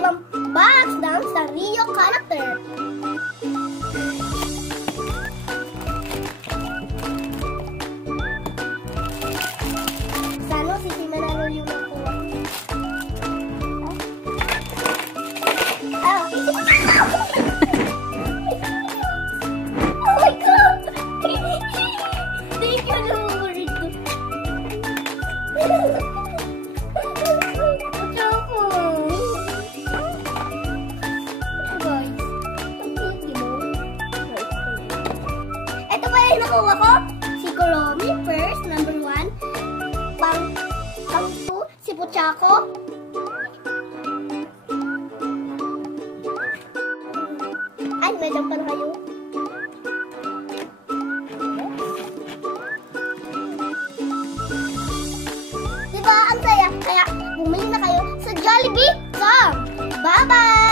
dalawang box ng Sanrio character. Sana si Manalo yung nakuha. Oh my God! Thank you, Lord! Ito pa yung nakuha ko. Si Kuromi first, number 1. Pang 2, si Puchako. Ay, medyo pala kayo. Diba, ang saya. Kaya bumili na kayo sa Jollibee. Bye-bye!